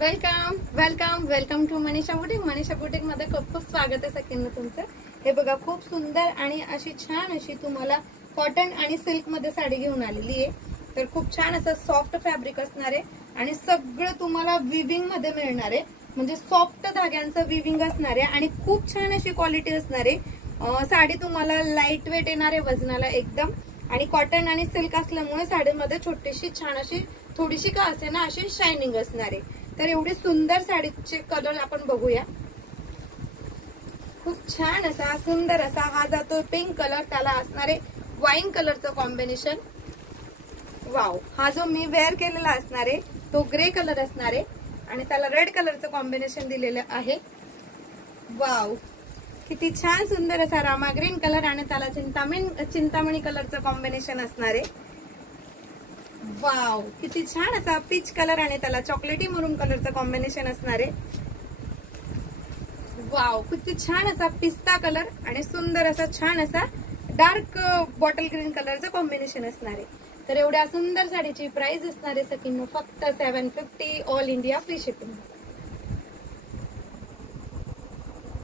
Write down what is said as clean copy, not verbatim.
Welcome welcome welcome to Manisha boutique. Manisha boutique मध्ये खूप खूप स्वागत आहे सगळ्यांना तुमचं. हे बघा, खूप सुंदर आणि अशी छान अशी तुम्हाला कॉटन आणि सिल्क मध्ये साडी घेऊन आलेली आहे. तर खूप छान असं सॉफ्ट फॅब्रिक असणार आहे आणि सगळं तुम्हाला विविंग मध्ये मिळणार आहे. म्हणजे सॉफ्ट धाग्यांचं विविंग असणार आहे आणि खूप छान अशी क्वालिटी असणार आहे. साडी तुम्हाला लाईट वेट येणार आहे वजनाला एकदम. आणि कॉटन आणि सिल्क असल्यामुळे साडीमध्ये छोटीशी छान अशी थोडीशी का असे ना अशी शायनिंग असणार आहे. तर एवढे सुंदर साडीचे कलर आपण बघूया. खूप छान असा सुंदर असा हा जातो पिंक कलर, त्याला असणारे वाईन कलरचं कॉम्बिनेशन. वाव, हा जो मी वेअर केलेला असणार आहे तो ग्रे कलर असणार आहे आणि त्याला रेड कलरचं कॉम्बिनेशन दिलेलं आहे. वाव, किती छान सुंदर असा रामा ग्रीन कलर आणि त्याला चिंतामणी कलरचं कॉम्बिनेशन असणार आहे. वाव, किती छान असा पीच कलर आणि त्याला चॉकलेटी मरून कलरचं कॉम्बिनेशन असणार आहे. वाव, किती छान असा पिस्ता कलर आणि सुंदर असा छान असा डार्क बॉटल ग्रीन कलरचं कॉम्बिनेशन असणार आहे. तर एवढ्या सुंदर साडीची प्राइस असणार आहे सकिनो फक्त 750, ऑल इंडिया फ्री शिपिंग.